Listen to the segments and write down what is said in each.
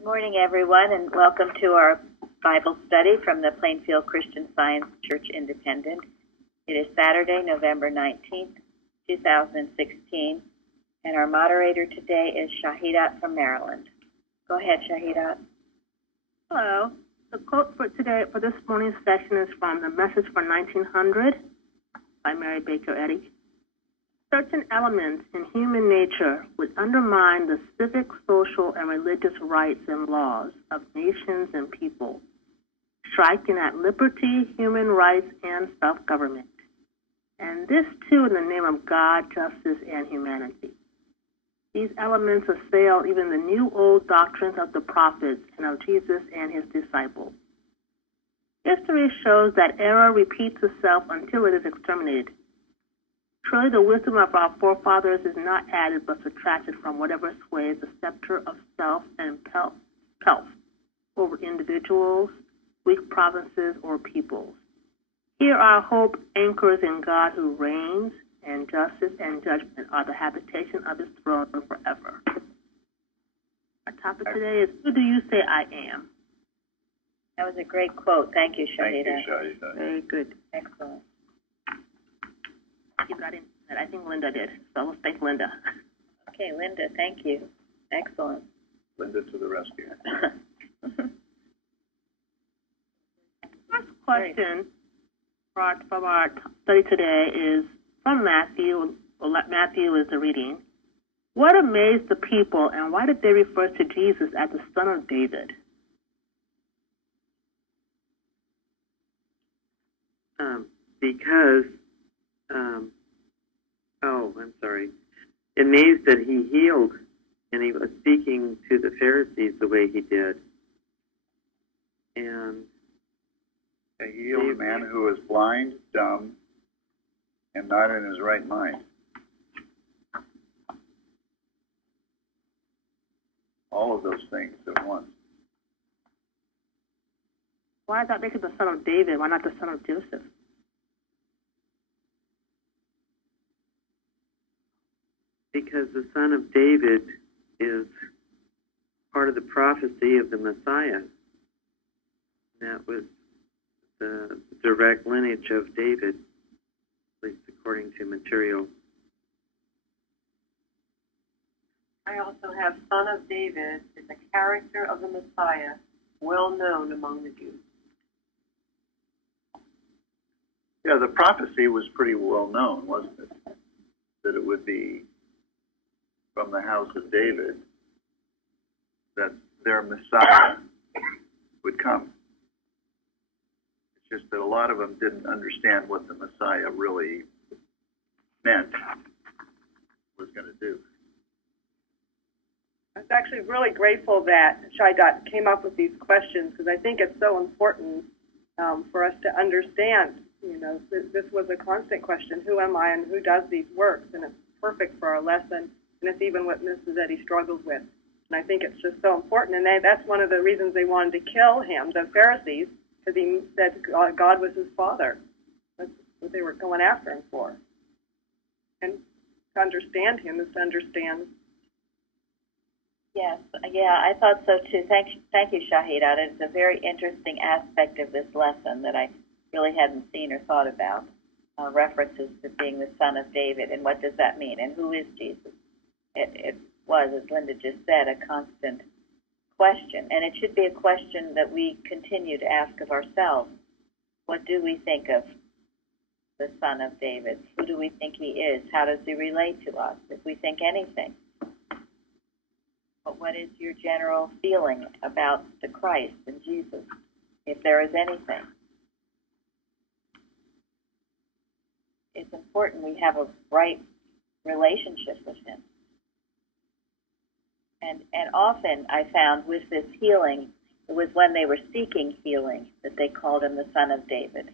Good morning, everyone, and welcome to our Bible study from the Plainfield Christian Science Church Independent. It is Saturday, November 19th, 2016, and our moderator today is Shahidat from Maryland. Go ahead, Shahidat. Hello. The quote for today, for this morning's session, is from The Message for 1900 by Mary Baker Eddy. Certain elements in human nature would undermine the civic, social, and religious rights and laws of nations and people, striking at liberty, human rights, and self-government. And this, too, in the name of God, justice, and humanity. These elements assail even the new old doctrines of the prophets and of Jesus and his disciples. History shows that error repeats itself until it is exterminated. Truly, the wisdom of our forefathers is not added but subtracted from whatever sways the scepter of self and pelf over individuals, weak provinces, or peoples. Here our hope anchors in God who reigns, and justice and judgment are the habitation of his throne forever. Our topic today is, who do you say I am? That was a great quote. Thank you, Shahidat. Thank you, Shahidat. Very good. Excellent. You got it. I think Linda did, so let's thank Linda. Okay, Linda, thank you. Excellent. Linda to the rescue. First question from our study today is from Matthew. Well, Matthew is the reading. What amazed the people, and why did they refer to Jesus as the Son of David? Because amazed that he healed and he was speaking to the Pharisees the way he did. And he healed a man who was blind, dumb, and not in his right mind. All of those things at once. Why is that making the Son of David? Why not the Son of Joseph? Because the Son of David is part of the prophecy of the Messiah. That was the direct lineage of David, at least according to material. I also have Son of David is a character of the Messiah, well known among the Jews. Yeah, the prophecy was pretty well known, wasn't it? That it would be from the house of David, that their Messiah would come. It's just that a lot of them didn't understand what the Messiah really meant, was going to do. I was actually really grateful that Shahidat came up with these questions, because I think it's so important for us to understand. You know, this was a constant question: who am I and who does these works? And it's perfect for our lesson. And it's even what Mrs. Eddy struggles with. And I think it's just so important. And that's one of the reasons they wanted to kill him, the Pharisees, because he said God was his father. That's what they were going after him for. And to understand him is to understand. Yes, yeah, I thought so too. Thank you, Shahidat. It's a very interesting aspect of this lesson that I really hadn't seen or thought about. References to being the Son of David, and what does that mean, and who is Jesus? It was, as Linda just said, a constant question, and it should be a question that we continue to ask of ourselves. What do we think of the Son of David? Who do we think he is? How does he relate to us, if we think anything? But what is your general feeling about the Christ and Jesus, if there is anything? It's important we have a right relationship with him. And often I found with this healing, it was when they were seeking healing that they called him the Son of David.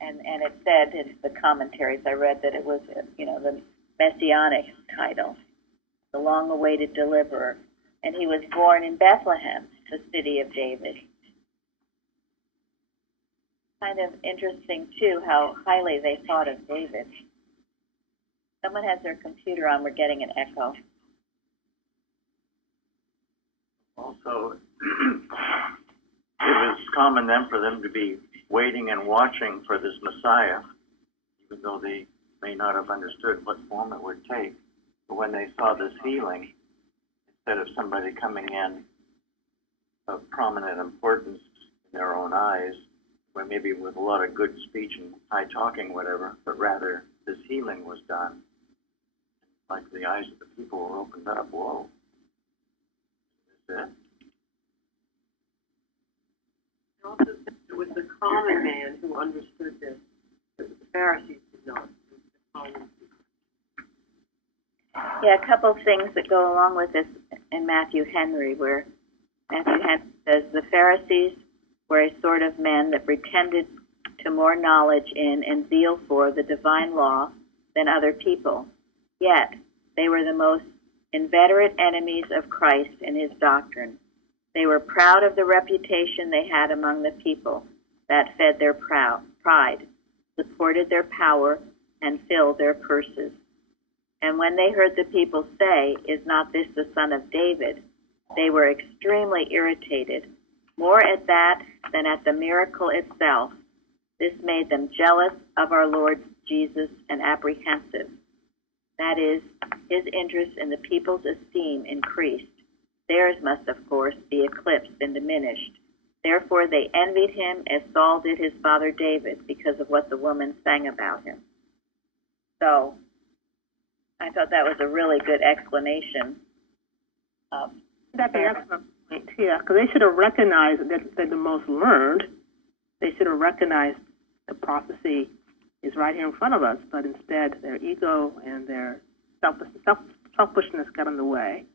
And it said in the commentaries I read that it was, the messianic title, the long-awaited deliverer. And he was born in Bethlehem, the city of David. Kind of interesting, too, how highly they thought of David. Someone has their computer on. We're getting an echo. Also, it was common then for them to be waiting and watching for this Messiah, even though they may not have understood what form it would take. But when they saw this healing, instead of somebody coming in of prominent importance in their own eyes, where maybe with a lot of good speech and high talking, whatever, but rather this healing was done, like the eyes of the people were opened up. Whoa. That's it. Also, it was the common man who understood this. The Pharisees did not. It was the common people. Yeah, a couple of things that go along with this in Matthew Henry, where Matthew Henry says the Pharisees were a sort of men that pretended to more knowledge in and zeal for the divine law than other people. Yet, they were the most inveterate enemies of Christ and his doctrine. They were proud of the reputation they had among the people that fed their pride, supported their power, and filled their purses. And when they heard the people say, "Is not this the son of David?" they were extremely irritated, more at that than at the miracle itself. This made them jealous of our Lord Jesus and apprehensive. That is, his interest in the people's esteem increased. Theirs must, of course, be eclipsed and diminished. Therefore they envied him as Saul did his father David because of what the woman sang about him. So, I thought that was a really good explanation. That's an excellent point, yeah, because they should have recognized that they're the most learned. They should have recognized the prophecy is right here in front of us, but instead their ego and their selfishness got in the way.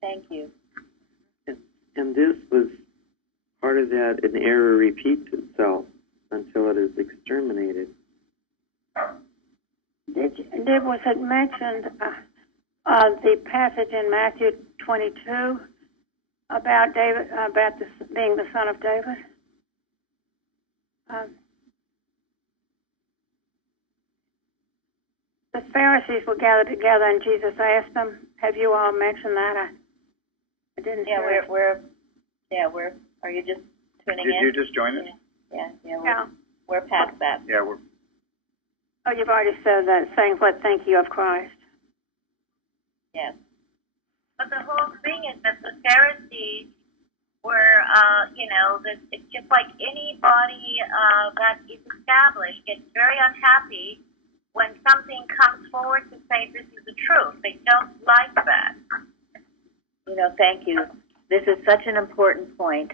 Thank you. And this was part of that, an error repeats itself until it is exterminated. Was it mentioned the passage in Matthew 22 about David, about this being the son of David? The Pharisees were gathered together, and Jesus asked them, "Have you all mentioned that?" I didn't hear it. Are you just tuning Did in? you just join us? Yeah. We're past that. Yeah, we're. Oh, you've already said that, saying what, thank you of Christ. Yes. But the whole thing is that the Pharisees were, it's just like anybody that is established gets very unhappy when something comes forward to say this is the truth. They don't like that. Thank you. This is such an important point.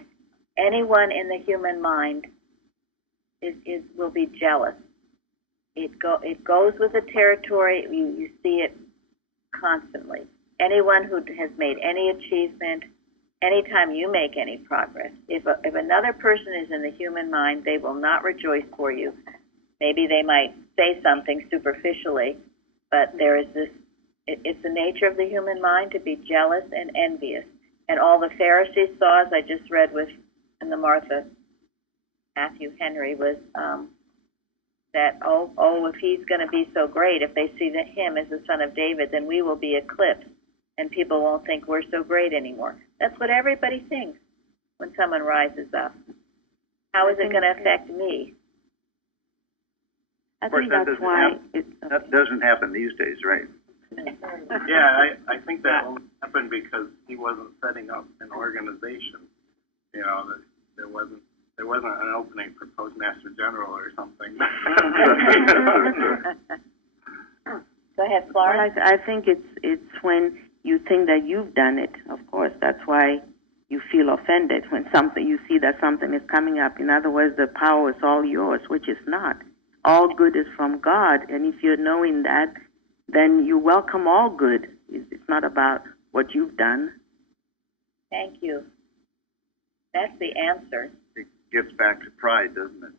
Anyone in the human mind will be jealous. It goes with the territory. You see it constantly. Anyone who has made any achievement, anytime you make any progress, if another person is in the human mind, they will not rejoice for you. Maybe they might say something superficially, but there is this. It's the nature of the human mind to be jealous and envious. And all the Pharisees saw, as I just read in the Matthew Henry, was that, if he's going to be so great, if they see him as the son of David, then we will be eclipsed, and people won't think we're so great anymore. That's what everybody thinks when someone rises up. How is it going to affect me? Of course, that doesn't happen these days, right? Yeah, I think that happened because he wasn't setting up an organization. That there wasn't an opening for Postmaster General or something. Go ahead, Florence. Well, I think it's when you think that you've done it. Of course, that's why you feel offended when you see that something is coming up. In other words, the power is all yours, which is not. All good is from God, and if you're knowing that, then you welcome all good. It's not about what you've done. Thank you. That's the answer. It gets back to pride, doesn't it?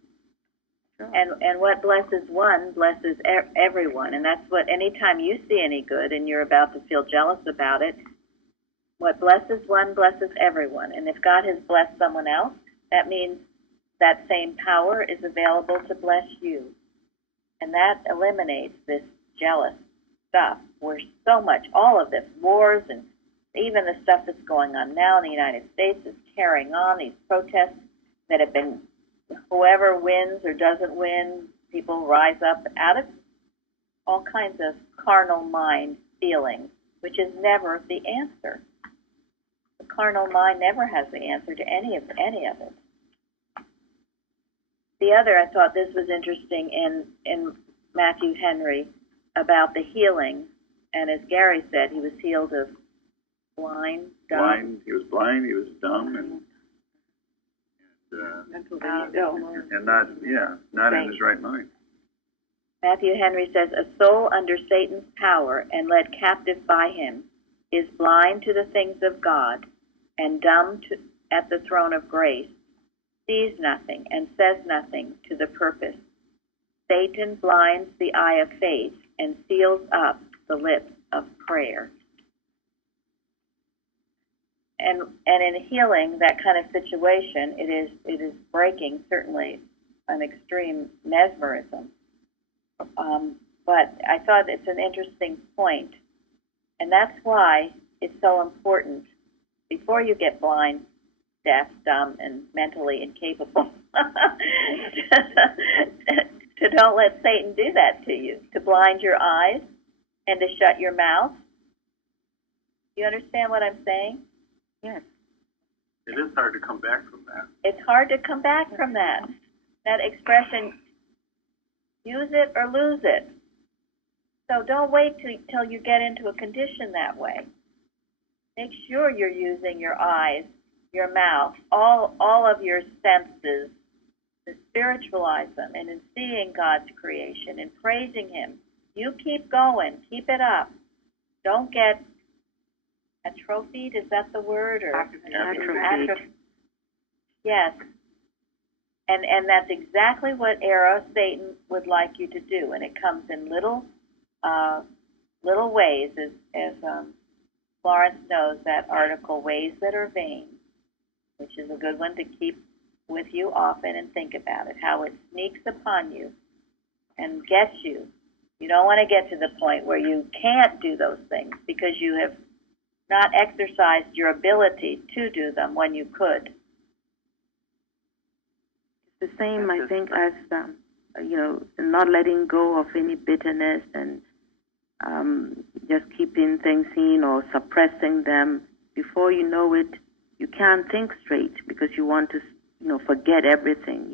Sure. And what blesses one blesses everyone. And that's what, anytime you see any good and you're about to feel jealous about it, what blesses one blesses everyone. And if God has blessed someone else, that means that same power is available to bless you. And that eliminates this jealous stuff where so much, all of this, wars and even the stuff that's going on now in the United States is carrying on, these protests that have been, whoever wins or doesn't win, people rise up out of all kinds of carnal mind feelings, which is never the answer. The carnal mind never has the answer to any of it. The other, I thought this was interesting in Matthew Henry about the healing, and as Gary said, he was healed of blind, dumb. He was blind, he was dumb, and not in his right mind. Matthew Henry says, a soul under Satan's power and led captive by him is blind to the things of God and dumb at the throne of grace, sees nothing and says nothing to the purpose. Satan blinds the eye of faith and seals up the lips of prayer. And in healing that kind of situation, it is breaking certainly an extreme mesmerism. But I thought it's an interesting point, and that's why it's so important before you get blind, deaf, dumb, and mentally incapable to don't let Satan do that to you, to blind your eyes and to shut your mouth. You understand what I'm saying? Yes. It is hard to come back from that. It's hard to come back from that. That expression, use it or lose it. So don't wait till you get into a condition that way. Make sure you're using your eyes, your mouth, all of your senses to spiritualize them, and in seeing God's creation and praising Him. You keep going. Keep it up. Don't get atrophied. Is that the word? Or Atrophied. Yes. And that's exactly what Satan would like you to do, and it comes in little ways, as Florence knows that article, Ways That Are Vain, which is a good one to keep with you often and think about it, how it sneaks upon you and gets you. You don't want to get to the point where you can't do those things because you have not exercised your ability to do them when you could. The same, I think, as not letting go of any bitterness and just keeping things in or suppressing them. Before you know it, you can't think straight because you want to, forget everything,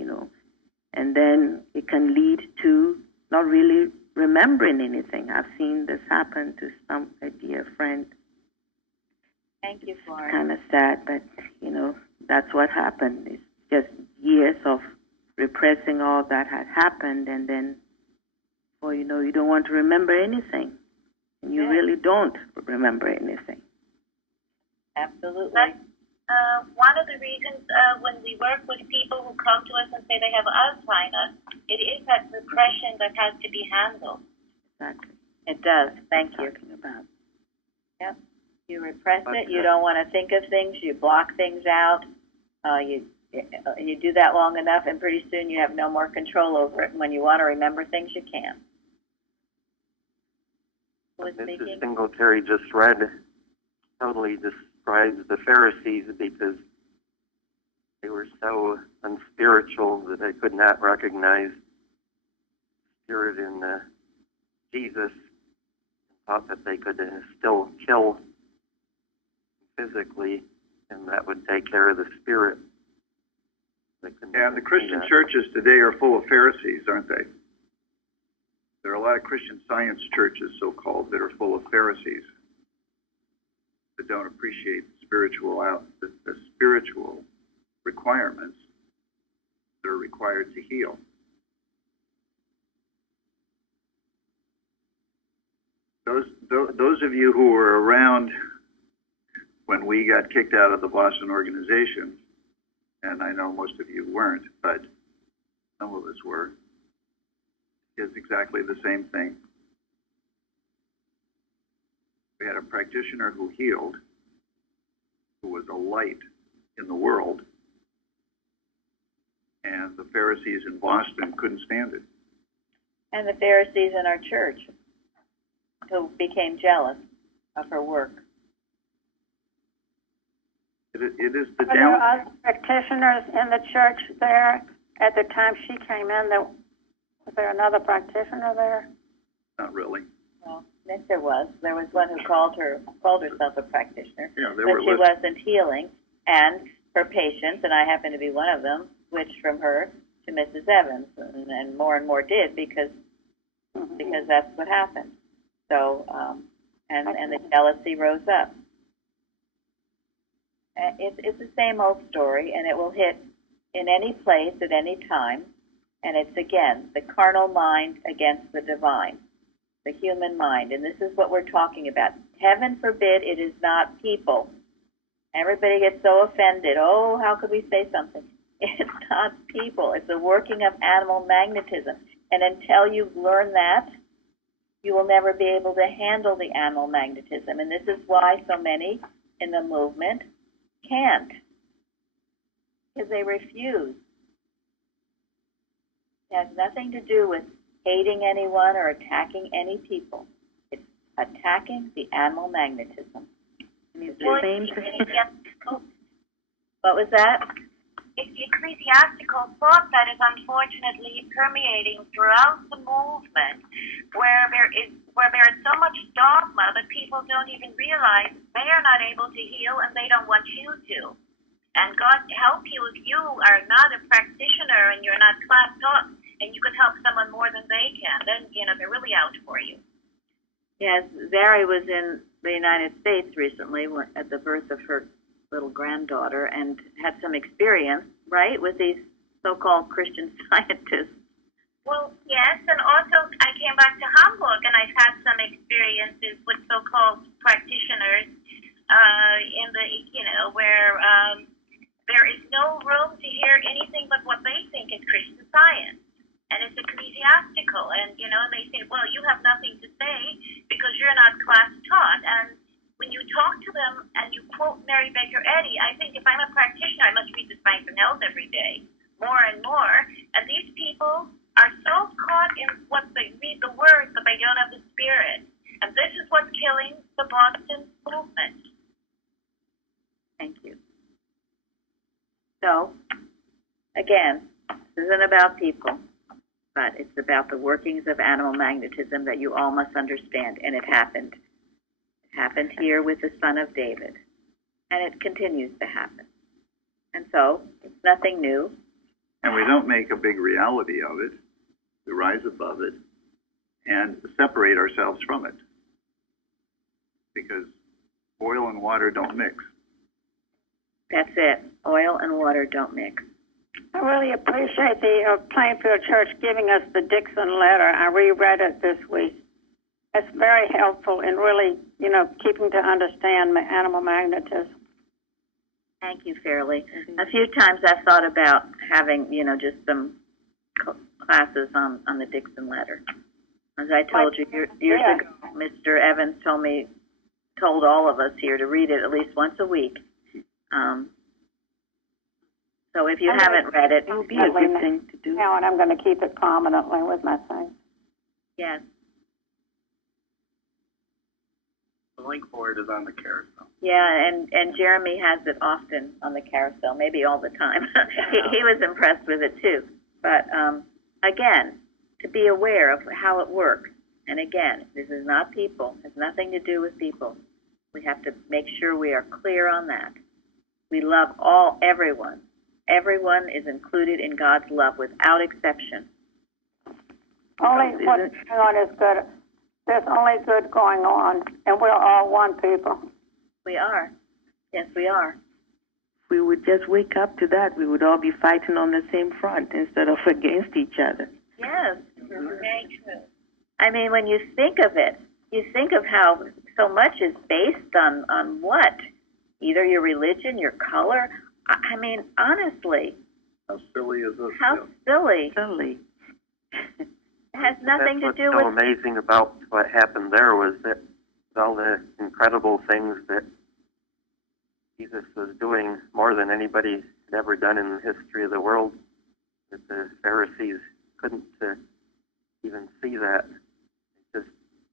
and then it can lead to not really remembering anything. I've seen this happen to a dear friend. Thank you, Florence. Kind of sad, but that's what happened. It's just years of repressing all that had happened, and then before you know, you don't want to remember anything, and you really don't remember anything. Absolutely. That's one of the reasons when we work with people who come to us and say they have Alzheimer's, it is that repression that has to be handled. Exactly. It does. Thank you. About. Yep. You repress it. You don't want to think of things. You block things out. You do that long enough, and pretty soon you have no more control over it. And when you want to remember things, you can't. Who was speaking? Mrs. Singletary just read totally describes the Pharisees because they were so unspiritual that they could not recognize spirit in Jesus. Thought that they could still kill physically, and that would take care of the spirit. And the Christian churches today are full of Pharisees, aren't they? There are a lot of Christian Science churches, so-called, that are full of Pharisees that don't appreciate the spiritual requirements that are required to heal. Those of you who were around when we got kicked out of the Boston organization, and I know most of you weren't, but some of us were, is exactly the same thing. We had a practitioner who healed, who was a light in the world, and the Pharisees in Boston couldn't stand it. And the Pharisees in our church, who became jealous of her work. It is the Were there down. other practitioners in the church there at the time she came in? Was there another practitioner there? Not really. Well, yes, there was. There was one who called herself a practitioner, Yeah, there but were she lists. wasn't healing. And her patients, and I happen to be one of them, switched from her to Mrs. Evans, and more did because that's what happened. So, and the jealousy rose up. It's the same old story, and it will hit in any place at any time. And it's again the carnal mind against the divine, the human mind, and this is what we're talking about. Heaven forbid it is not people. Everybody gets so offended. Oh, how could we say something? It's not people. It's a working of animal magnetism. And until you learn that, you will never be able to handle the animal magnetism. And this is why so many in the movement can't, because they refuse. It has nothing to do with hating anyone or attacking any people. It's attacking the animal magnetism. It's Well, the same it's thing. ecclesiastical, What was that? it's the ecclesiastical thought that is unfortunately permeating throughout the movement, where there is so much dogma that people don't even realize they are not able to heal and they don't want you to. And God help you if you are not a practitioner and you're not class taught, and you could help someone more than they can. Then they're really out for you. Yes, Zari was in the United States recently at the birth of her little granddaughter and had some experience, right, with these so-called Christian Scientists. Well, yes, and also I came back to Hamburg and I've had some experiences with so-called practitioners in the, where there is no room to hear anything but what they think is Christian Science. And it's ecclesiastical, and they say, well, you have nothing to say because you're not class taught. And when you talk to them and you quote Mary Baker Eddy, I think if I'm a practitioner, I must read the Science and Health every day, more and more. And these people are so caught in what they read the words that they don't have the spirit. And this is what's killing the Boston movement. Thank you. So, again, this isn't about people, but it's about the workings of animal magnetism that you all must understand, and it happened. It happened here with the son of David, and it continues to happen. And so, it's nothing new. And we don't make a big reality of it. We rise above it and separate ourselves from it. Because oil and water don't mix. That's it. Oil and water don't mix. I really appreciate the Plainfield Church giving us the Dixon letter. I reread it this week. It's very helpful in really, keeping to understand animal magnetism. Thank you, Fairly. A few times I've thought about having, just some classes on the Dixon letter. As I told you years ago, Mr. Evans told all of us here to read it at least once a week. So if you haven't read it, It would be a good thing to do. Now, and I'm going to keep it prominently with my thing. yes. The link for it is on the carousel. Yeah, and Jeremy has it often on the carousel, maybe all the time. he was impressed with it too. But again, to be aware of how it works. And again, this is not people. It has nothing to do with people. We have to make sure we are clear on that. We love everyone. Everyone is included in God's love without exception. Only what's going on is good. There's only good going on, and we're all one people. We are. Yes, we are. If we would just wake up to that, we would all be fighting on the same front instead of against each other. Yes. Very true. I mean, when you think of it, you think of how so much is based on what? Either your religion, your color. I mean, honestly. How silly is this? How silly. Silly. It has nothing to do What's so with... amazing about what happened there was that all the incredible things that Jesus was doing, more than anybody had ever done in the history of the world, that the Pharisees couldn't even see that. They just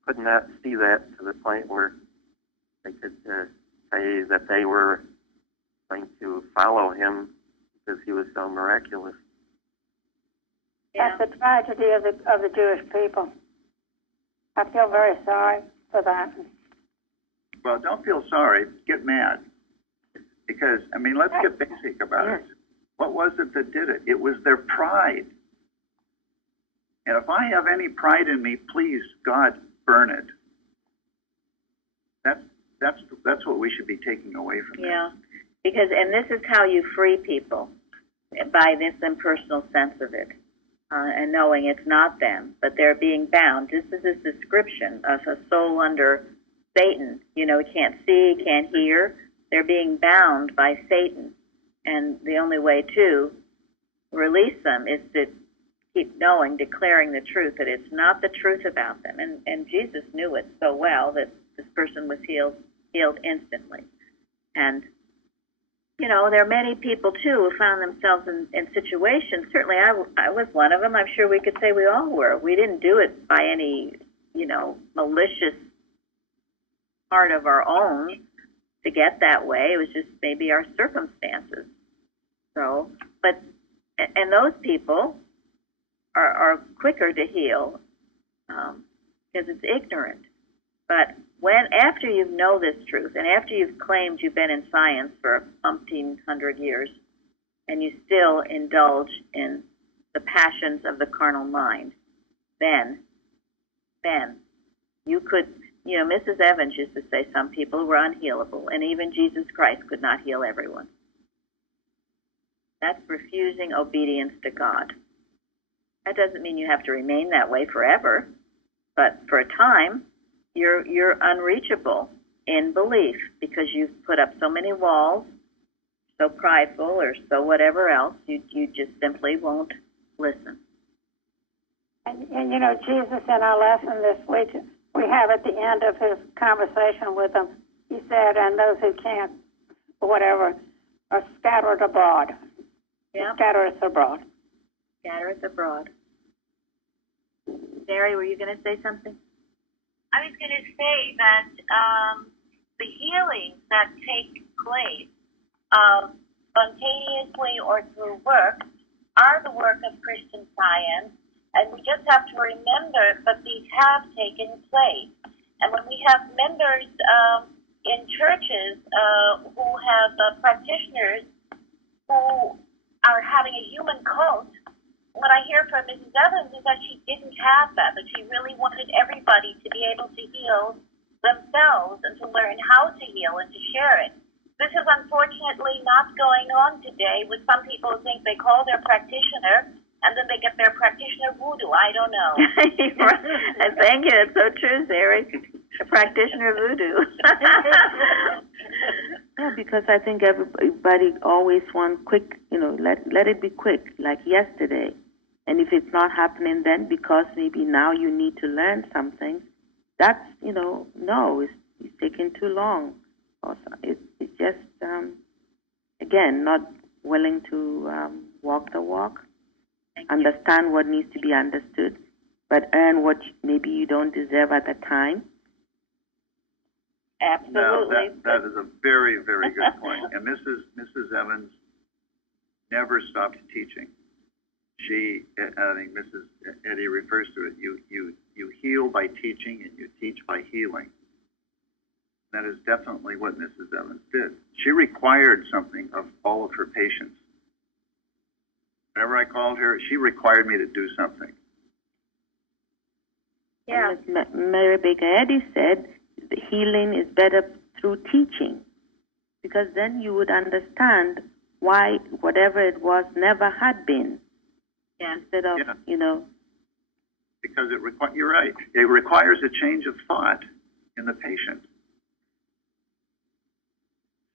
could not see that to the point where they could say that they were going to follow him because he was so miraculous. That's the tragedy of the Jewish people. I feel very sorry for that. Well, don't feel sorry. Get mad. Because, I mean, let's get basic about it. What was it that did it? It was their pride. And if I have any pride in me, please, God, burn it. That's what we should be taking away from this. Yeah, because, and this is how you free people, by this impersonal sense of it, and knowing it's not them, but they're being bound. This is this description of a soul under Satan. You know, he can't see, can't hear. They're being bound by Satan. And the only way to release them is to keep knowing, declaring the truth, that it's not the truth about them. And Jesus knew it so well that this person was healed instantly. And, you know, there are many people, too, who found themselves in situations. Certainly I was one of them. I'm sure we could say we all were. We didn't do it by any, you know, malicious part of our own to get that way. It was just maybe our circumstances. So, but, and those people are quicker to heal because it's ignorant. But after you know this truth, and after you've claimed you've been in science for 1,500 years, and you still indulge in the passions of the carnal mind, then you could, you know, Mrs. Evans used to say some people were unhealable, and even Jesus Christ could not heal everyone. That's refusing obedience to God. That doesn't mean you have to remain that way forever, but for a time, you're unreachable in belief because you've put up so many walls, so prideful or so whatever else, you just simply won't listen. And you know, Jesus in our lesson this week, we have at the end of his conversation with them, he said, and those who can't, whatever, are scattered abroad. Yeah. Scattereth abroad. Scattereth abroad. Mary, were you going to say something? I was going to say that the healings that take place spontaneously or through work are the work of Christian Science, and we just have to remember that these have taken place. And when we have members in churches who have practitioners who are having a human cult, what I hear from Mrs. Evans is that she didn't have that she really wanted everybody to be able to heal themselves and to learn how to heal and to share it. This is unfortunately not going on today with some people who think they call their practitioner and then they get their practitioner voodoo. I don't know. Thank you. That's so true, Sarah. A practitioner voodoo. Yeah, because I think everybody always wants quick, you know, let it be quick, like yesterday. And if it's not happening then because maybe now you need to learn something, that's, you know, no, it's taking too long. Also, it's just, again, not willing to walk the walk, understand what needs to be understood, but earn what maybe you don't deserve at the time. Absolutely. No, that is a very, very good point. And Mrs. Evans never stopped teaching. She, I think Mrs. Eddy refers to it, you heal by teaching and you teach by healing. That is definitely what Mrs. Evans did. She required something of all of her patients. Whenever I called her, she required me to do something. Yeah. As Mary Baker Eddy said, the healing is better through teaching, because then you would understand why whatever it was never had been. Yeah. Instead of, you know. Because you're right. It requires a change of thought in the patient.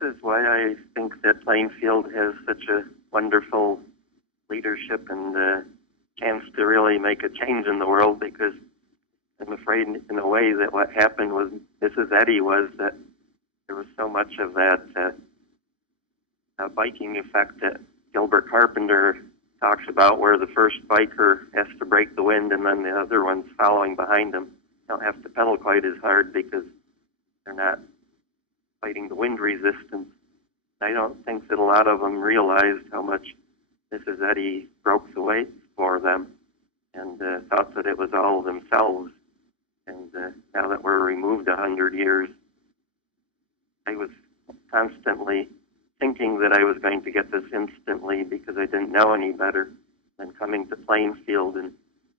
This is why I think that Plainfield has such a wonderful leadership and chance to really make a change in the world, because I'm afraid in a way that what happened with Mrs. Eddy was that there was so much of that biking effect that Gilbert Carpenter talks about, where the first biker has to break the wind and then the other one's following behind them. They don't have to pedal quite as hard because they're not fighting the wind resistance. I don't think that a lot of them realized how much Mrs. Eddy broke the weight for them and thought that it was all themselves. And now that we're removed 100 years, I was constantly thinking that I was going to get this instantly because I didn't know any better than coming to Plainfield and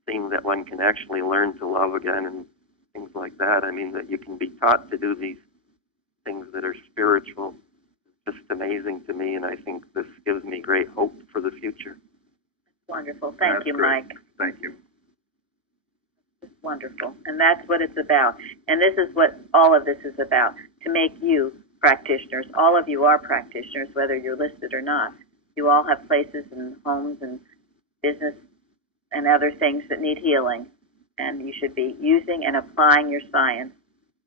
seeing that one can actually learn to love again and things like that. I mean, that you can be taught to do these things that are spiritual. It's just amazing to me, and I think this gives me great hope for the future. Wonderful. Thank you, great. Mike. Thank you. It's wonderful. And that's what it's about. And this is what all of this is about, to make you practitioners. All of you are practitioners, whether you're listed or not. You all have places and homes and business and other things that need healing. And you should be using and applying your science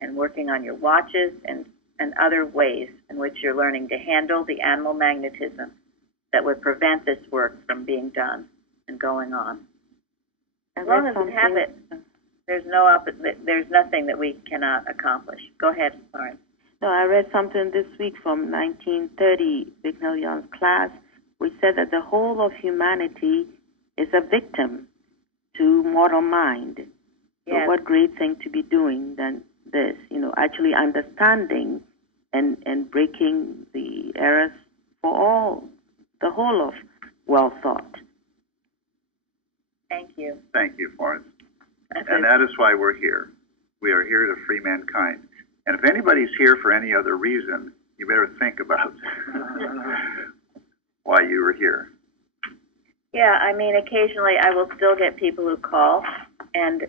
and working on your watches and other ways in which you're learning to handle the animal magnetism that would prevent this work from being done and going on. As long as we have it, there's nothing that we cannot accomplish. Go ahead, Lauren. No, I read something this week from 1930, Bicknell Young's class, which said that the whole of humanity is a victim to mortal mind. Yes. So what great thing to be doing than this, actually understanding and breaking the errors for the whole of well thought. Thank you. Thank you, Florence. And that is why we're here. We are here to free mankind. And if anybody's here for any other reason, you better think about why you were here. Yeah, I mean, occasionally I will still get people who call and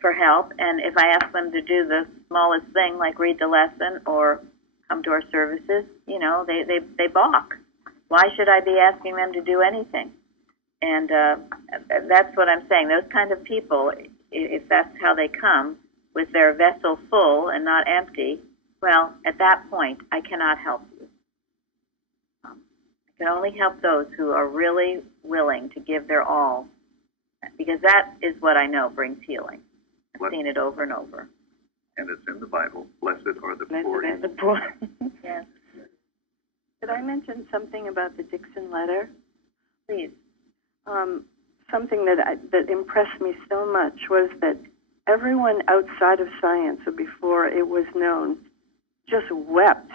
for help, and if I ask them to do the smallest thing, like read the lesson or come to our services, they balk. Why should I be asking them to do anything? And that's what I'm saying. Those kind of people, if that's how they come, with their vessel full and not empty, well, at that point, I cannot help you. I can only help those who are really willing to give their all, because that is what I know brings healing. I've seen it over and over. And it's in the Bible. Blessed are the poor. Blessed are the poor. Yes. Could I mention something about the Dixon letter? Please. Something that impressed me so much was that everyone outside of science, or before it was known, just wept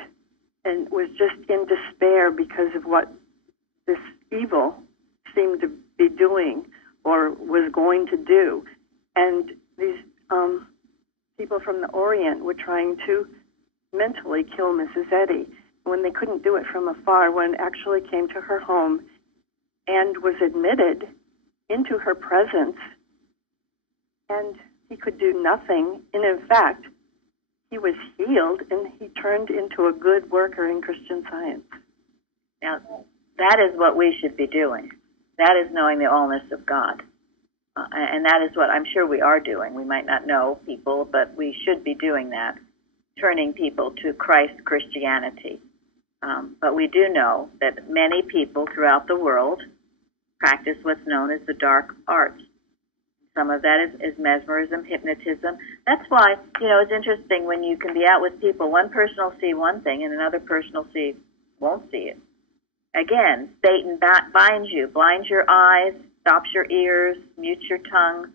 and was just in despair because of what this evil seemed to be doing or was going to do. And these people from the Orient were trying to mentally kill Mrs. Eddy. When they couldn't do it from afar, one actually came to her home and was admitted into her presence, and he could do nothing. And in fact, he was healed, and he turned into a good worker in Christian Science. Now, that is what we should be doing. That is knowing the allness of God. And that is what I'm sure we are doing. We might not know people, but we should be doing that, turning people to Christ Christianity. But we do know that many people throughout the world practice what's known as the dark arts. Some of that is mesmerism, hypnotism. That's why, it's interesting when you can be out with people. One person will see one thing and another person won't see it. Again, Satan binds you, blinds your eyes, stops your ears, mutes your tongue.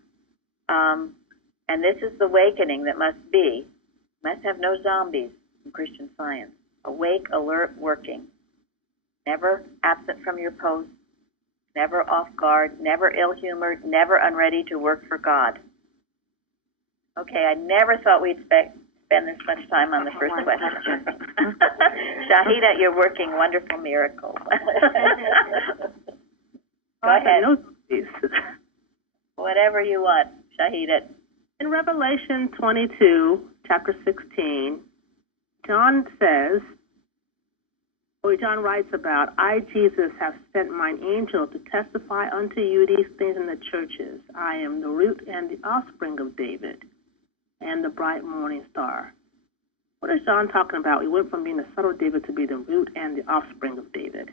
And this is the awakening that must be. Must have no zombies in Christian Science. Awake, alert, working. Never absent from your post. Never off guard, never ill-humored, never unready to work for God. Okay, I never thought we'd spend this much time on the first question. Shahida, you're working wonderful miracles. Go ahead. Whatever you want, Shahida. In Revelation 22, chapter 16, John writes about, I, Jesus, have sent mine angel to testify unto you these things in the churches. I am the root and the offspring of David and the bright morning star. What is John talking about? We went from being the son of David to be the root and the offspring of David.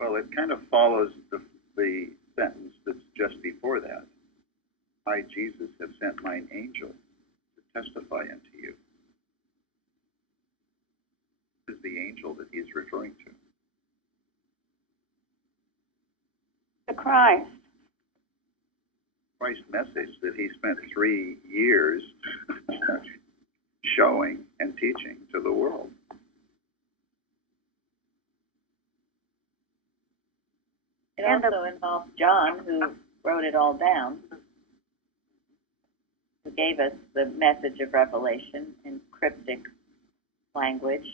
Well, it kind of follows the sentence that's just before that. I, Jesus, have sent mine angel. testify unto you. This is the angel that he's referring to. The Christ. Christ's message that he spent 3 years showing and teaching to the world. It also involves John, who wrote it all down, who gave us the message of Revelation in cryptic language.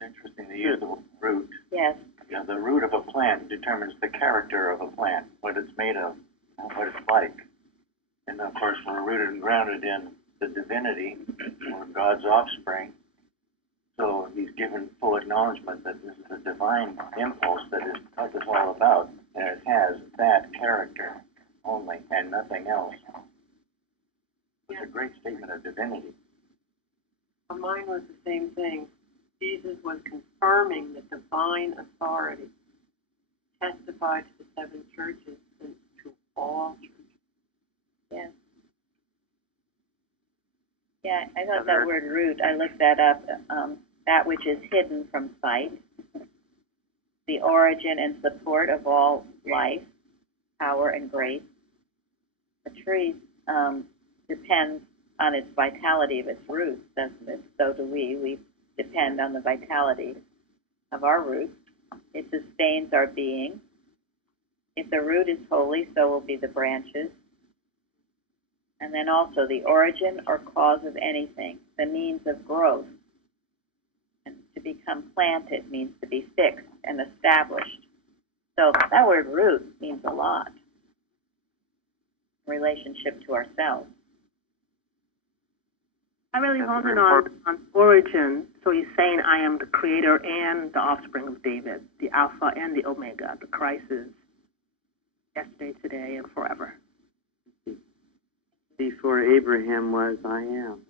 It's interesting to use the word root. Yes. You know, the root of a plant determines the character of a plant, what it's made of, what it's like. And of course, we're rooted and grounded in the divinity, or God's offspring. So he's given full acknowledgement that this is a divine impulse that is what it's all about, and it has that character only and nothing else. It's a great statement of divinity. Well, mine was the same thing. Jesus was confirming the divine authority testified to the 7 churches and to all churches. Yes. Yeah, I thought that word root, I looked that up, that which is hidden from sight, the origin and support of all life, power and grace. A tree depends on its vitality of its roots, doesn't it? So do we. We depend on the vitality of our roots. It sustains our being. If the root is holy, so will be the branches. And then also the origin or cause of anything, the means of growth. And to become planted means to be fixed and established. So that word root means a lot in relationship to ourselves. I really honed in on origin. So he's saying, I am the creator and the offspring of David, the Alpha and the Omega. The Christ is yesterday, today, and forever. Before Abraham was, I am.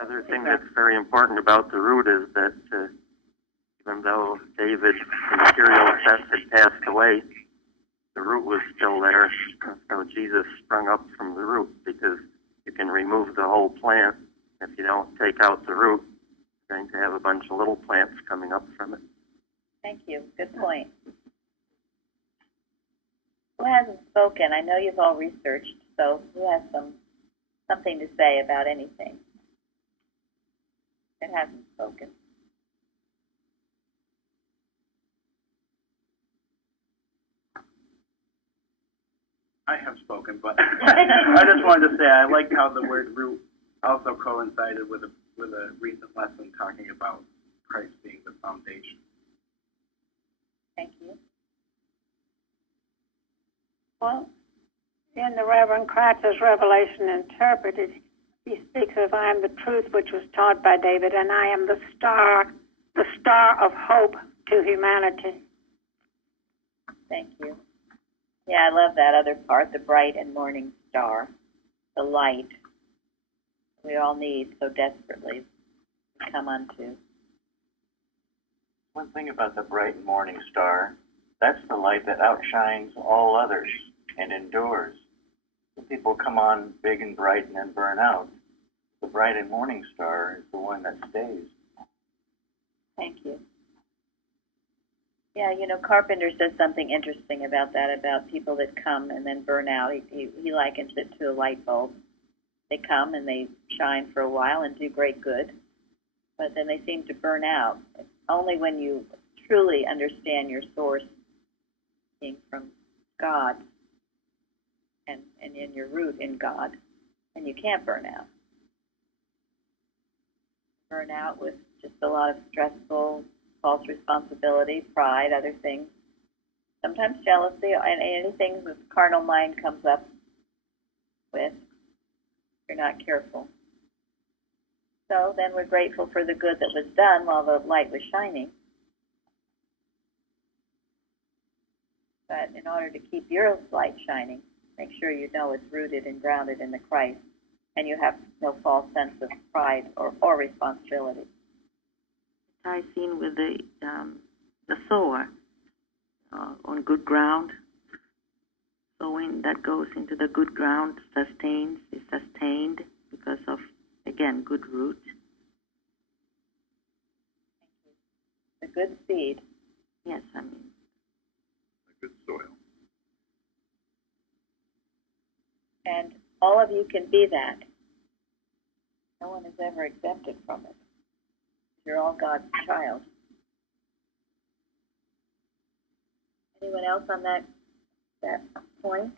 Other thing that's very important about the root is that even though David's material test had passed away, the root was still there. So Jesus sprung up from the root, because you can remove the whole plant. If you don't take out the root, you're going to have a bunch of little plants coming up from it. Thank you. Good point. Who hasn't spoken? I know you've all researched, so who has something to say about anything that hasn't spoken? I have spoken, but I just wanted to say I liked how the word root also coincided with a recent lesson talking about Christ being the foundation. Thank you. Well, in the Reverend Kratz's Revelation Interpreted, he speaks of, I am the truth which was taught by David, and I am the star of hope to humanity. Thank you. Yeah, I love that other part, the bright and morning star, the light we all need so desperately to come unto. One thing about the bright morning star, that's the light that outshines all others and endures. The people come on big and bright and then burn out. The bright and morning star is the one that stays. Thank you. Yeah, you know, Carpenter says something interesting about that, about people that come and then burn out. He likens it to a light bulb. They come and they shine for a while and do great good, but then they seem to burn out. It's only when you truly understand your source being from God and in your root in God, and you can't burn out. Burn out with just a lot of stressful, false responsibility, pride, other things. Sometimes jealousy, and anything the carnal mind comes up with, if you're not careful. So then we're grateful for the good that was done while the light was shining. But in order to keep your light shining, make sure you know it's rooted and grounded in the Christ, and you have no false sense of pride or responsibility. Ties in with the sower on good ground, sowing that goes into the good ground, is sustained because of, again, good root. The good seed. Yes, I mean. A good soil. And all of you can be that. No one is ever exempted from it. You're all God's child. Anyone else on that point?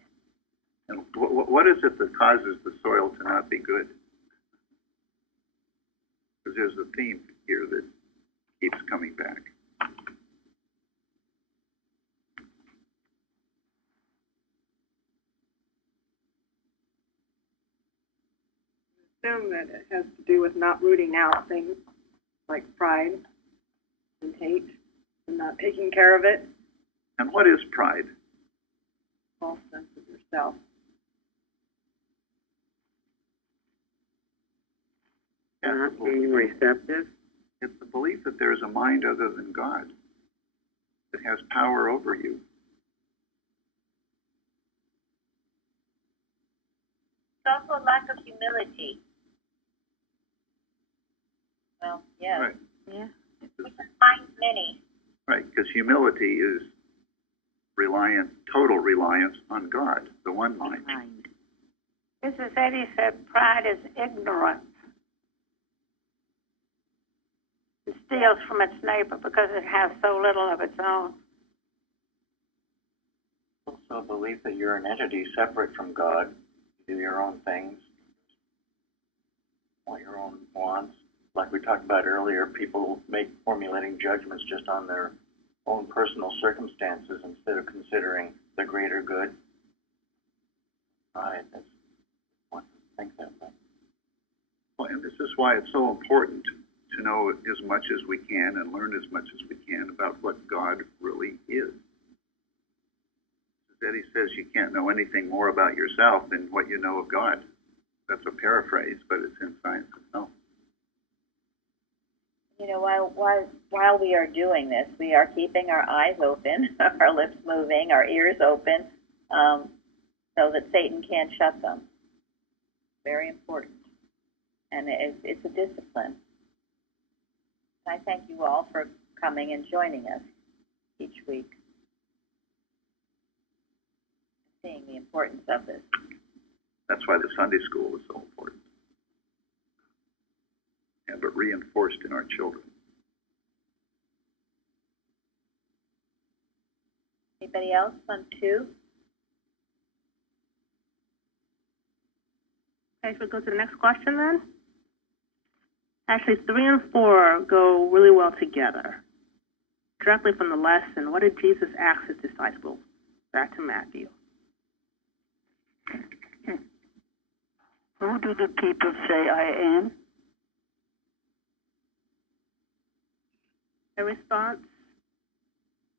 And what is it that causes the soil to not be good? Because there's a theme here that keeps coming back. Assume that it has to do with not rooting out things like pride and hate and not taking care of it. And what is pride? False sense of yourself. Not being receptive. It's the belief that there's a mind other than God that has power over you. It's also a lack of humility. Well, yeah. Right. Yeah. Which finds many. Right, because humility is total reliance on God, the one mind. Mrs. Eddy said pride is ignorance. It steals from its neighbor because it has so little of its own. Also a belief that you're an entity separate from God. You do your own things, want your own wants. Like we talked about earlier, people formulating judgments just on their own personal circumstances instead of considering the greater good. Right, that's one to think that way. Well, and this is why it's so important to know as much as we can and learn as much as we can about what God really is. As Eddie says, you can't know anything more about yourself than what you know of God. That's a paraphrase, but it's in science itself. You know, while we are doing this, we are keeping our eyes open, our lips moving, our ears open, so that Satan can't shut them. Very important. And it's a discipline. I thank you all for coming and joining us each week, seeing the importance of this. That's why the Sunday school is so important. And but reinforced in our children. Anybody else on 2? Okay, should we go to the next question then? Actually, 3 and 4 go really well together. Directly from the lesson, what did Jesus ask his disciples? Back to Matthew. Who do the people say I am? A response?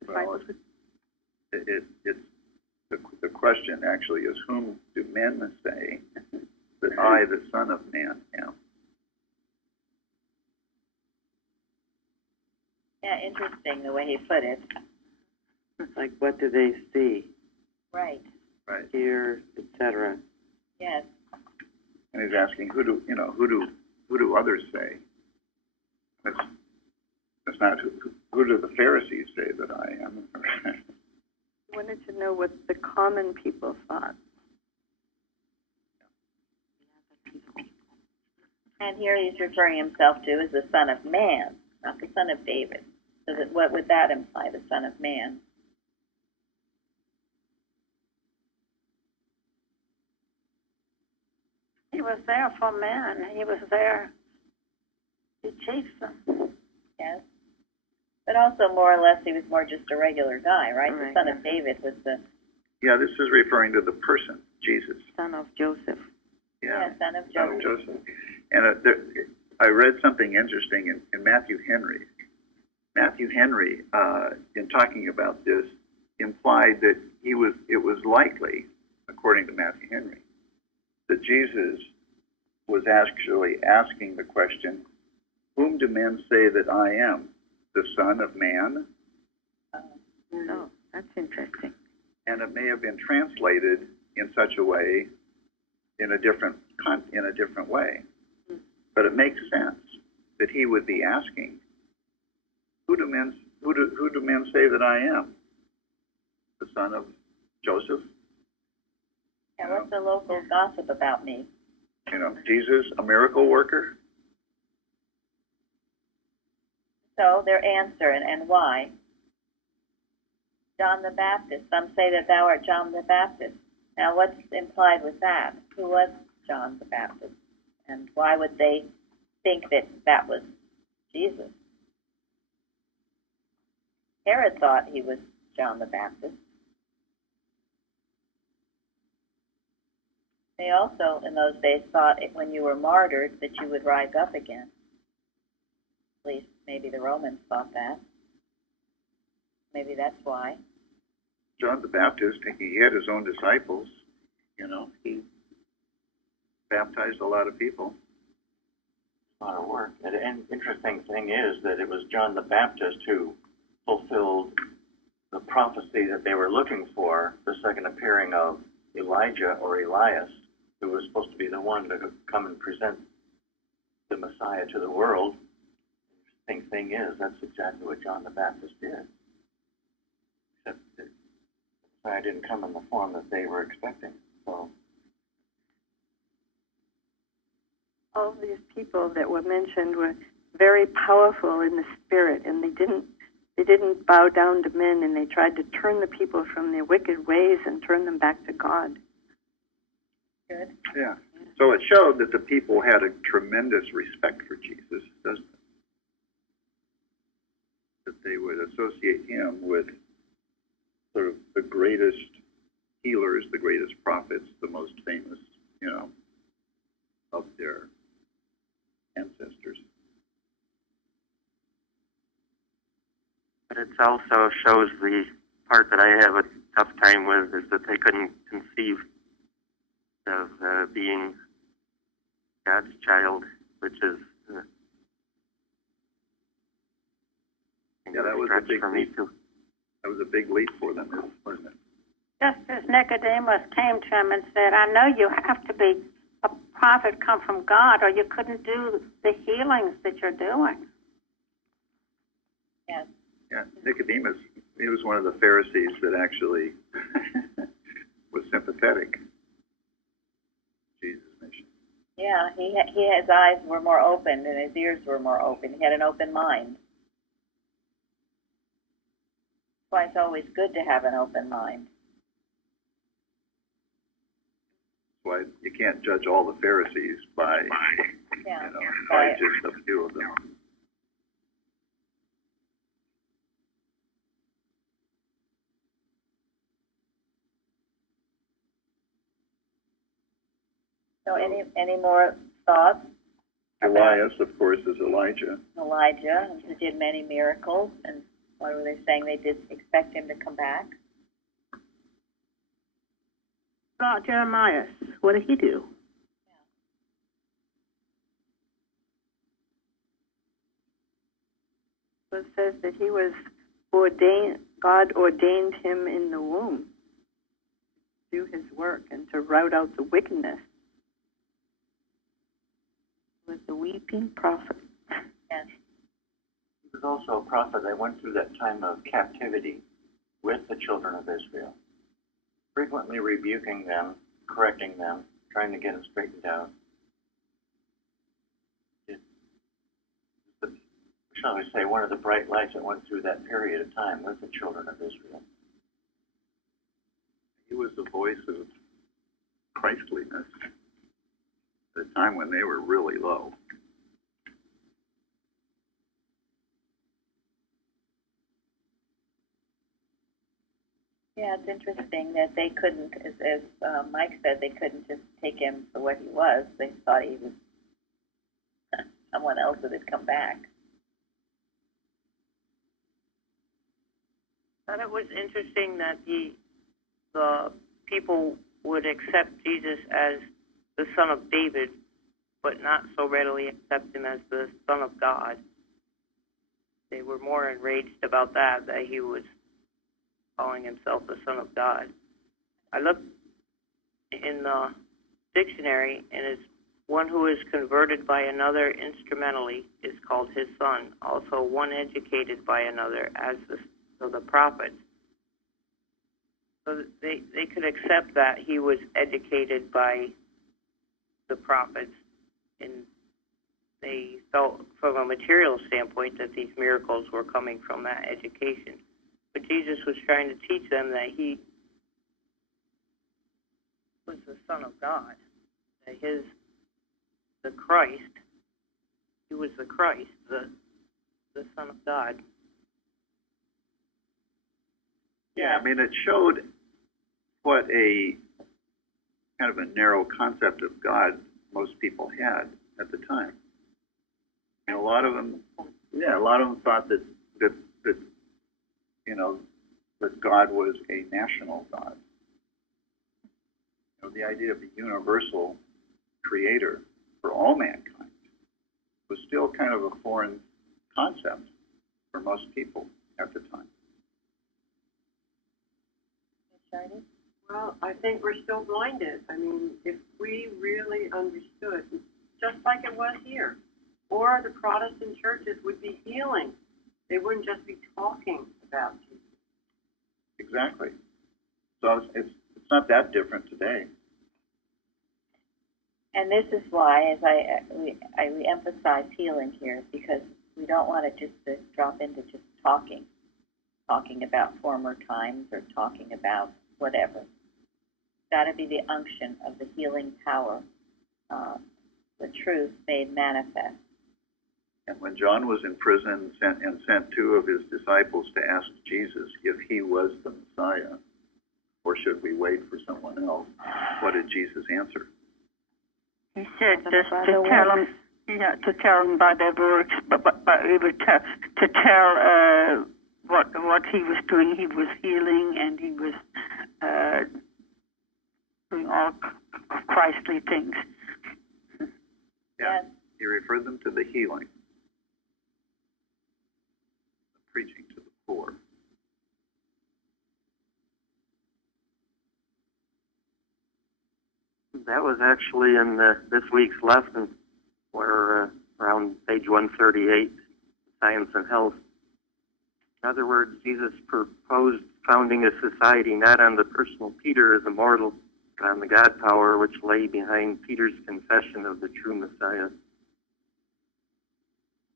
Well, it's the question actually is, whom do men say that I, the Son of Man, am? Yeah, interesting the way he put it. Like, what do they see, Right. Right. hear, etc.? Yes. And he's asking, who do others say? That's not who do the Pharisees say that I am? I wanted to know what the common people thought. And here he's referring himself to as the Son of Man, not the Son of David. So what would that imply, the Son of Man? He was there for men. He was there to teach them. Yes. But also, more or less, he was more just a regular guy, right? Right, The Son of David was the... Yeah, this is referring to the person, Jesus. Son of Joseph. Yeah, Son of Son of Joseph. Joseph. And I read something interesting in Matthew Henry. Matthew Henry, in talking about this, implied that it was likely, according to Matthew Henry, that Jesus was actually asking the question, whom do men say that I am? The Son of Man? Oh, that's interesting. And it may have been translated in such a way, in a different way. But it makes sense that he would be asking, who do men say that I am? The son of Joseph? And what's the local gossip about me? Jesus, a miracle worker? So their answer, and why? John the Baptist. Some say that thou art John the Baptist. Now, what's implied with that? Who was John the Baptist? And why would they think that that was Jesus? Herod thought he was John the Baptist. They also, in those days, thought when you were martyred that you would rise up again. At least maybe the Romans thought that. Maybe that's why. John the Baptist, he had his own disciples. He baptized a lot of people. A lot of work. And an interesting thing is that it was John the Baptist who fulfilled the prophecy that they were looking for, the second appearing of Elijah or Elias, who was supposed to be the one to come and present the Messiah to the world. The interesting thing is, that's exactly what John the Baptist did. Except that the Messiah didn't come in the form that they were expecting. So all these people that were mentioned were very powerful in the spirit, and they didn't bow down to men, and they tried to turn the people from their wicked ways and turn them back to God. Good. Yeah. So it showed that the people had a tremendous respect for Jesus, doesn't it? That they would associate him with sort of the greatest healers, the greatest prophets, the most famous, of their ancestors. But it also shows the part that I have a tough time with is that they couldn't conceive of being God's child, which is that was a big leap for me too. That was a big leap for them, wasn't it? Just as Nicodemus came to him and said, I know you have to be a prophet come from God, or you couldn't do the healings that you're doing. Yes. Yeah, Nicodemus, he was one of the Pharisees that actually was sympathetic to Jesus' mission. Yeah, his eyes were more open and his ears were more open. He had an open mind. That's why it's always good to have an open mind. That's why you can't judge all the Pharisees by, by just a few of them. So any more thoughts? Elias, of course, is Elijah. Elijah, who did many miracles, and what were they saying? They did expect him to come back. About Jeremiah, what did he do? It says that he was ordained, God ordained him in the womb to do his work and to rout out the wickedness. He was the weeping prophet. Yes. he was also a prophet that went through that time of captivity with the children of Israel, frequently rebuking them, correcting them, trying to get them straightened out. Shall we say, one of the bright lights that went through that period of time with the children of Israel. He was the voice of Christliness at a time when they were really low. Yeah, it's interesting that they couldn't, as Mike said, they couldn't just take him for what he was. They thought he was someone else that had come back. I thought it was interesting that the people would accept Jesus as the Son of David, but not so readily accept him as the Son of God. They were more enraged about that he was calling himself the Son of God. I looked in the dictionary, and it's one who is converted by another instrumentally is called his son. Also, one educated by another, as the prophets. So they could accept that he was educated by the prophets, and they felt from a material standpoint that these miracles were coming from that education. But Jesus was trying to teach them that he was the Son of God, that the Christ, he was the Christ, the Son of God. Yeah, I mean, it showed what a kind of a narrow concept of God most people had at the time. And a lot of them thought that that God was a national God. You know, the idea of a universal creator for all mankind was still kind of a foreign concept for most people at the time. Well, I think we're still blinded. I mean, if we really understood, just like it was here, or the Protestant churches would be healing. They wouldn't just be talking about Jesus. Exactly. So it's not that different today. And this is why, as we emphasize healing here, because we don't want it just to drop into just talking about former times or talking about whatever. It's got to be the unction of the healing power, the truth made manifest. And when John was in prison and sent two of his disciples to ask Jesus if he was the Messiah, or should we wait for someone else, what did Jesus answer? He said just to tell them, to tell them by their works, but he would to tell what he was doing. He was healing, and he was doing all Christly things. Yeah, he referred them to the healing, the preaching to the poor. That was actually in this week's lesson, where around page 138, Science and Health. In other words, Jesus proposed founding a society not on the personal Peter as a mortal, but on the God power which lay behind Peter's confession of the true Messiah.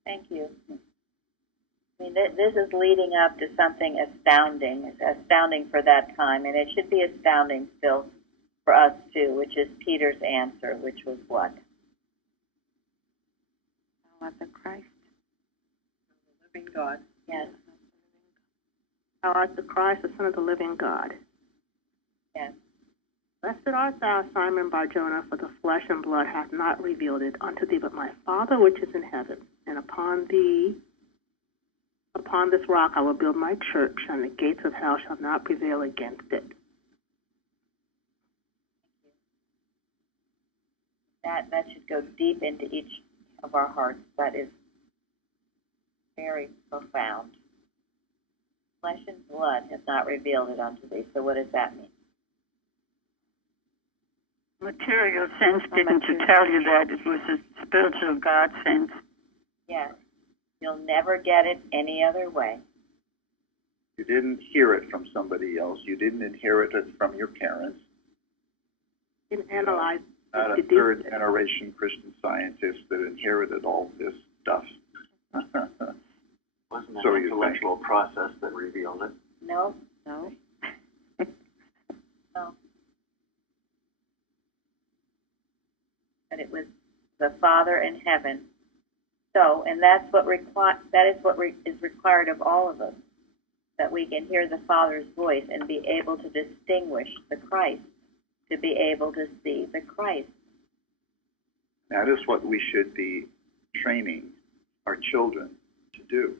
Thank you. I mean, this is leading up to something astounding. It's astounding for that time, and it should be astounding still for us too, which is Peter's answer, which was what? Thou art the Christ. The living God. Yes. Thou art the Christ, the Son of the living God. Yes. Blessed art thou, Simon Bar-Jonah, for the flesh and blood hath not revealed it unto thee, but my Father which is in heaven. And upon this rock I will build my church, and the gates of hell shall not prevail against it. That should go deep into each of our hearts. That is very profound. Flesh and blood has not revealed it unto thee. So what does that mean? Material sense didn't tell you that. It was a spiritual God sense. Yes. You'll never get it any other way. You didn't hear it from somebody else. You didn't inherit it from your parents. You can analyze. Not a third generation Christian scientist that inherited all this stuff. Wasn't So an you intellectual process that revealed it? No. No. No. But it was the Father in heaven. So, and that's what is required of all of us, that we can hear the Father's voice and be able to distinguish the Christ, to be able to see the Christ. That is what we should be training our children to do.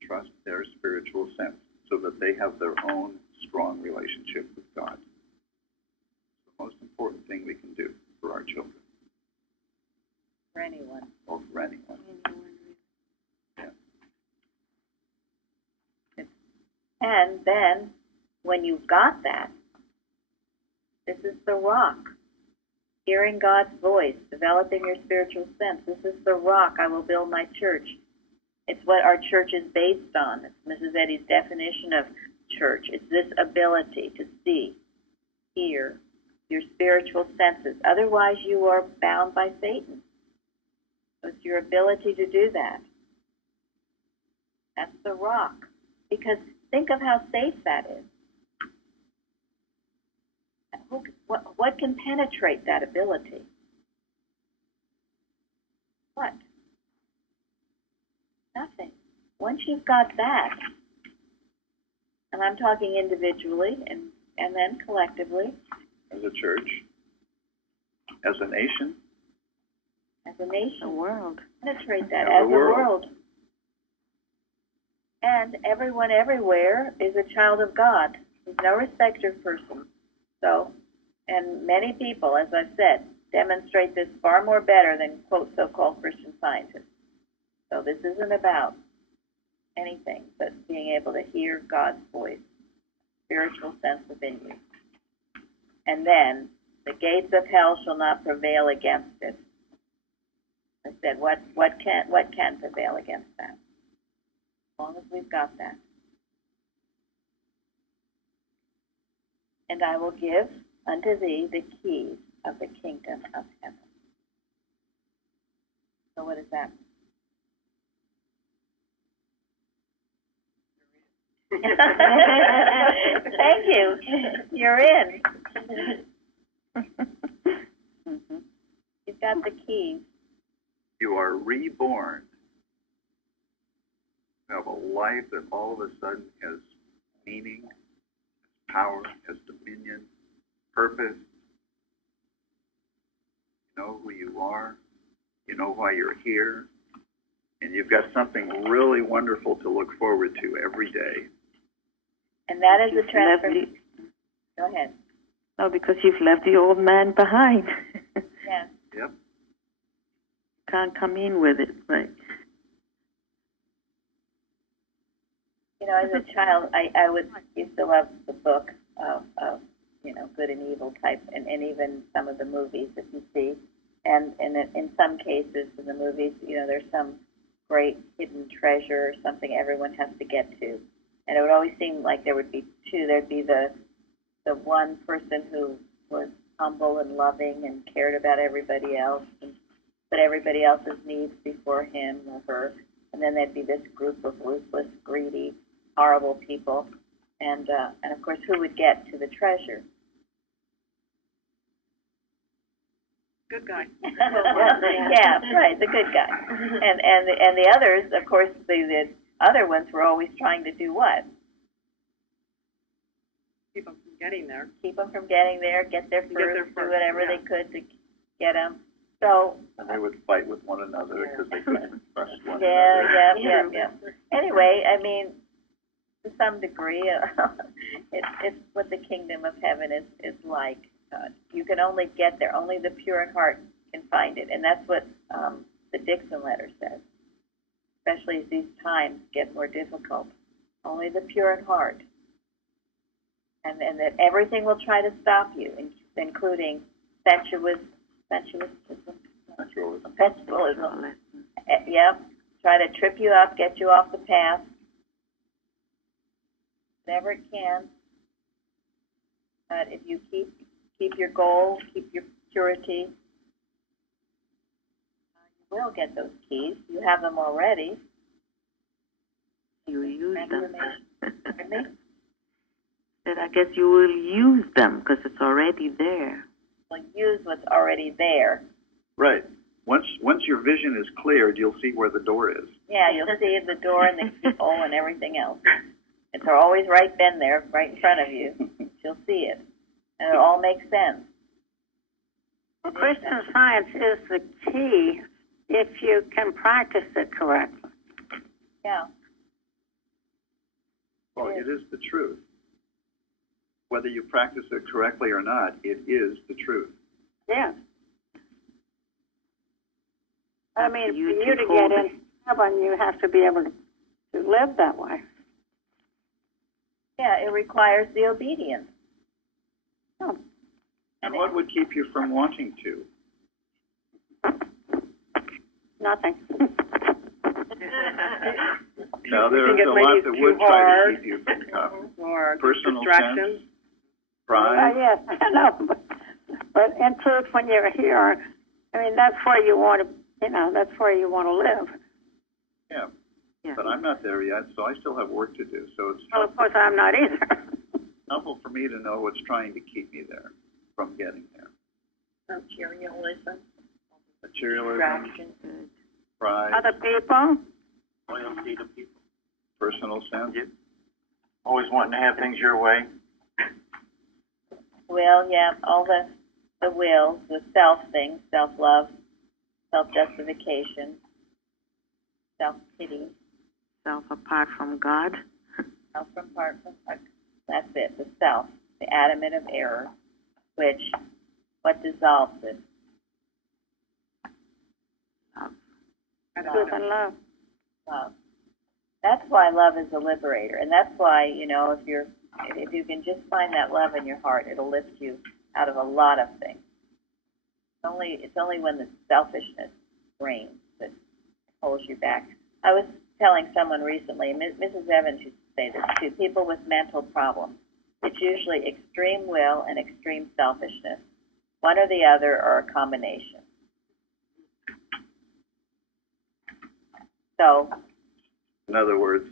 To trust their spiritual sense so that they have their own strong relationship with God. It's the most important thing we can do for our children. For anyone. Or for anyone. Yeah. And then, when you've got that, This is the rock. Hearing God's voice, developing your spiritual sense. This is the rock I will build my church. It's what our church is based on. It's Mrs. Eddy's definition of church. It's this ability to see, hear, your spiritual senses. Otherwise, you are bound by Satan. So it's your ability to do that. That's the rock. Because think of how safe that is. What can penetrate that ability? What? Nothing. Once you've got that, and I'm talking individually and then collectively. As a church, as a nation. As a nation. A world. Penetrate that as a world. And everyone everywhere is a child of God. There's no respecter of persons. So, and many people, as I've said, demonstrate this far more better than, quote, so-called Christian scientists. So this isn't about anything but being able to hear God's voice, spiritual sense within you. And then, the gates of hell shall not prevail against it. I said, what can prevail against that? As long as we've got that. And I will give unto thee the keys of the kingdom of heaven. So what is that? Thank you. You're in. You've got the keys. You are reborn. You have a life that all of a sudden has meaning, has power, has dominion, purpose. You know who you are. You know why you're here. And you've got something really wonderful to look forward to every day. And that is the transformation. Go ahead. No, because you've left the old man behind. Yes. Yep. Can't come in with it, right? You know, as a child, I used to love the book of you know, good and evil type, and even some of the movies that you see. And in some cases in the movies, you know, there's some great hidden treasure or something everyone has to get to. And it would always seem like there would be two. There'd be the one person who was humble and loving and cared about everybody else and put everybody else's needs before him or her. And then there'd be this group of ruthless, greedy, horrible people. And of course, who would get to the treasure? Good guy. Yeah, right, the good guy. And the others, of course, the other ones were always trying to do what? Keep them from getting there. Keep them from getting there, get there first, do whatever they could to get them. So. And they would fight with one another because they couldn't trust one another. Yeah. Anyway, I mean, to some degree, it's what the kingdom of heaven is like. You can only get there. Only the pure in heart can find it. And that's what the Dixon letter says, especially as these times get more difficult. Only the pure in heart. And that everything will try to stop you, including sensualism. Yep. Try to trip you up, get you off the path. Whatever it can. But if you keep your goal, keep your purity, you will get those keys. You have them already. You use them. Pardon me? That I guess you will use them because it's already there. Well, use what's already there. Right. Once your vision is cleared, you'll see where the door is. Yeah, you'll see the door and the keyhole and everything else. It's always right then there, right in front of you. You'll see it. And it all makes sense. Well, Christian Science is the key if you can practice it correctly. Yeah. Well, it is the truth. Whether you practice it correctly or not, it is the truth. Yeah. I mean, for you to get in heaven, you have to be able to live that way. Yeah, it requires the obedience. Oh. And what would keep you from wanting to? Nothing. Now, Do you there's think it a may lot be that too would try hard? to keep you from Or personal distractions? sense, pride. Yes, I know. But in truth, when you're here, I mean, that's where you want to, that's where you want to live. Yeah. Yeah. But I'm not there yet, so I still have work to do. So it's Well, of course, I'm not either. helpful for me to know what's trying to keep me there from getting there. Materialism. Materialism, pride, Other people? Loyalty to people. personal sense. Always wanting to have things your way. Will, yeah, all the wills, the self things, self-love, self-justification, self-pity, Self apart from God. self apart from God. That's it, the self, the adamant of error, which, what dissolves it? Truth and love. Love. That's why love is a liberator, and that's why, if you can just find that love in your heart, it'll lift you out of a lot of things. It's only when the selfishness reigns that holds you back. I was telling someone recently, Mrs. Evans used to say this too, people with mental problems, it's usually extreme will and extreme selfishness. One or the other or a combination. So, In other words,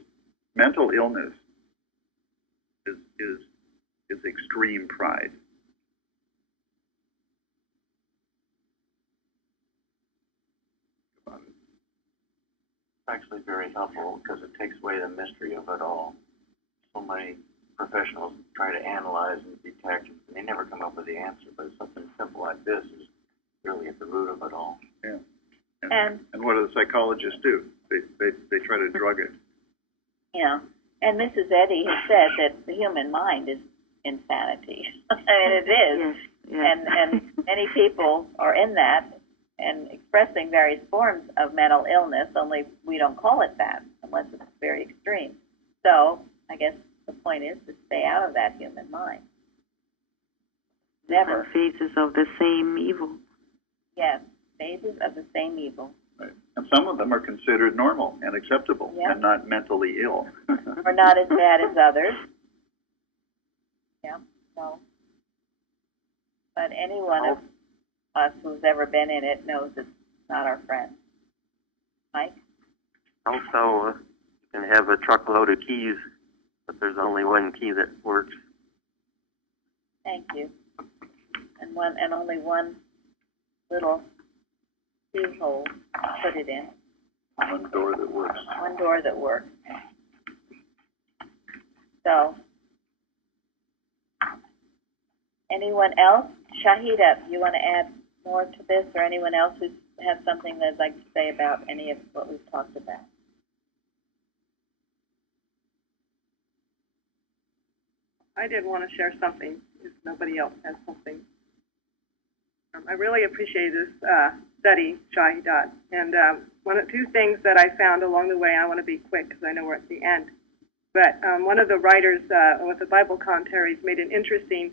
mental illness is extreme pride. Actually very helpful because it takes away the mystery of it all. So many professionals try to analyze and detect, and they never come up with the answer, but something simple like this is really at the root of it all. Yeah. And what do the psychologists do? They try to drug it. And Mrs. Eddy has said that the human mind is insanity. I mean, it is. Yes. And many people are in that and expressing various forms of mental illness, only we don't call it that unless it's very extreme. So I guess the point is to stay out of that human mind. Never. Faces of the same evil. Yes, phases of the same evil. Right. And some of them are considered normal and acceptable and not mentally ill. Or not as bad as others. Yeah, so. But any one of us who's ever been in it knows it's not our friend. Mike? Also, you can have a truckload of keys, but there's only one key that works. Thank you. And only one little keyhole to put it in. One door that works. One door that works. So, anyone else? Shahida, you want to add more to this, or anyone else who has something they'd like to say about any of what we've talked about? I did want to share something if nobody else has something. I really appreciate this study, Shahidat. And two things that I found along the way, I want to be quick because I know we're at the end. But one of the writers with the Bible commentaries made an interesting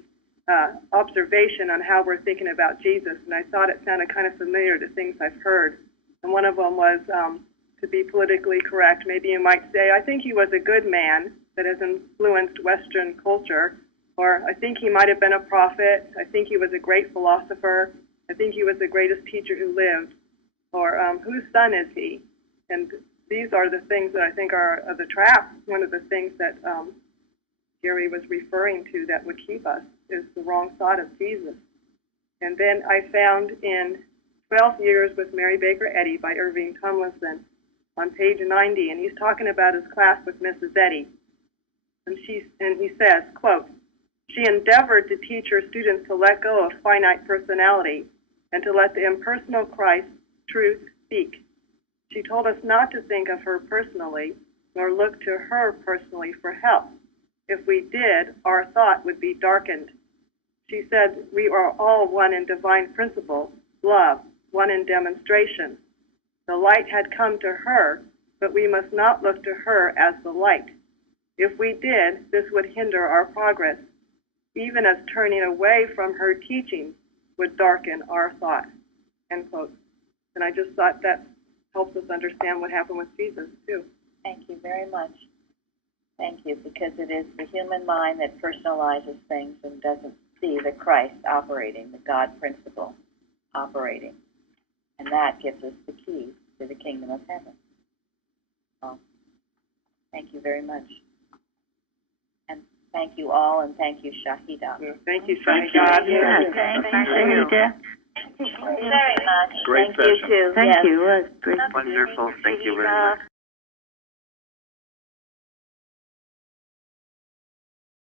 observation on how we're thinking about Jesus. And I thought it sounded kind of familiar to things I've heard. And one of them was, to be politically correct, maybe you might say, I think he was a good man that has influenced Western culture. Or I think he might have been a prophet. I think he was a great philosopher. I think he was the greatest teacher who lived. Or whose son is he? And these are the things that I think are the trap. One of the things that Gary was referring to that would keep us is the wrong thought of Jesus. And then I found in 12 Years with Mary Baker Eddy by Irving Tomlinson on page 90, and he's talking about his class with Mrs. Eddy. And he says, quote, she endeavored to teach her students to let go of finite personality and to let the impersonal Christ, truth, speak. She told us not to think of her personally, nor look to her personally for help. If we did, our thought would be darkened. She said, we are all one in divine principle, love, one in demonstration. The light had come to her, but we must not look to her as the light. If we did, this would hinder our progress. even as turning away from her teachings would darken our thought, end quote. And I just thought that helps us understand what happened with Jesus, too. Thank you very much. Thank you, because it is the human mind that personalizes things and doesn't see the Christ operating, the God principle operating. And that gives us the key to the kingdom of heaven. So, thank you very much. And thank you all, and thank you, Shahida. Yeah, thank you, Thank Shahida. you. Thank Thank you. Thank you very much. Great Thank you, session. too. Thank Yes. you. It was great. Wonderful. Thank you very much.